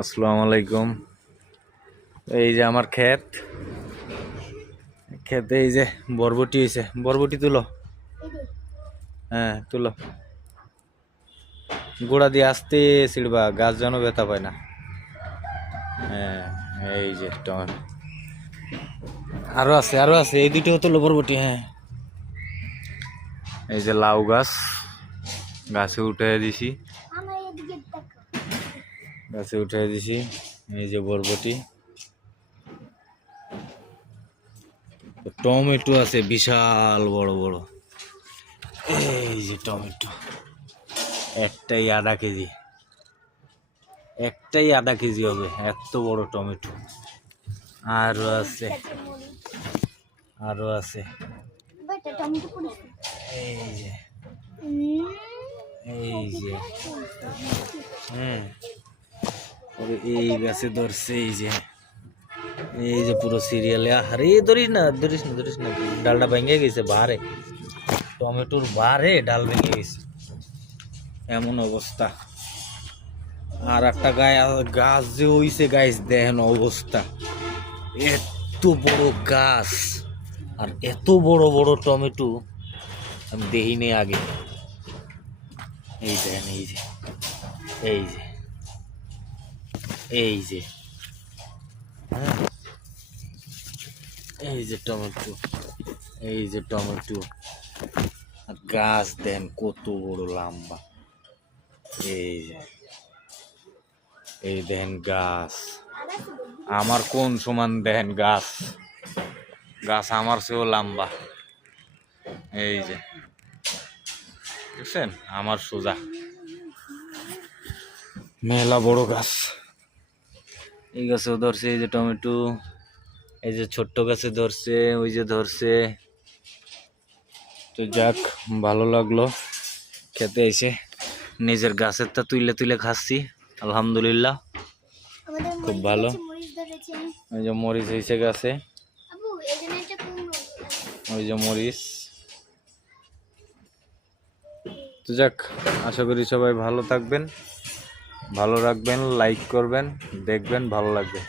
আসসালামু আলাইকুম। এই যে আমার খেতে এই যে বরবটি হয়েছে। বরবটি তুলো, হ্যাঁ তুলো। গোড়া দিয়ে আসতে ছিড়বা, গাছ যেন ব্যথা পায় না। হ্যাঁ, এই যে টমেটো আরো আছে এই দুটো তুলো বরবটি। হ্যাঁ, এই যে লাউ গাছ, গাছে উঠে দিছি, এই যে বরবটি। টমেটো আছে বিশাল বড় বড়। এই যে টমেটো, একটাই আধা কেজি হবে, এত বড় টমেটো। আরো আছে এই যে হ্যাঁ, এই গাছে ধরছে। এই যে পুরো সিরিয়ালে। আরে ধরিস না, ডালটা ভেঙে গেছে বাহারে, টমেটোর বাহারে ডাল ভেঙে গেছে, এমন অবস্থা। আর একটা গাছ যে হইছে, গাছ দেখেন অবস্থা, এত বড় গাছ আর এত বড় বড় টমেটো আমি দেখিনি আগে। এই দেখেন, এই যে এই যে হ্যাঁ, এই যে টমেটো আর গাছ দেন কত বড় লম্বা। এই দেখেন গাছ আমার কোন সমান, দেখেন গাছ আমার চেয়েও লম্বা। এই যে দেখছেন, আমার সোজা মেলা বড় গাছ। এই গাছেও ধরছে, এই যে টমেটো, এই যে ছোট্ট গাছে ধরছে, ওই যে ধরছে। তো যাক, ভালো লাগলো খেতে এসে, নিজের গাছের তা তুলে খাচ্ছি, আলহামদুলিল্লাহ খুব ভালো। ওই যে মরিচ হয়েছে গাছে, ওই যে মরিচ। তো যাক, আশা করি সবাই ভালো থাকবেন, ভালো রাখবেন, লাইক করবেন, দেখবেন, ভালো লাগবে।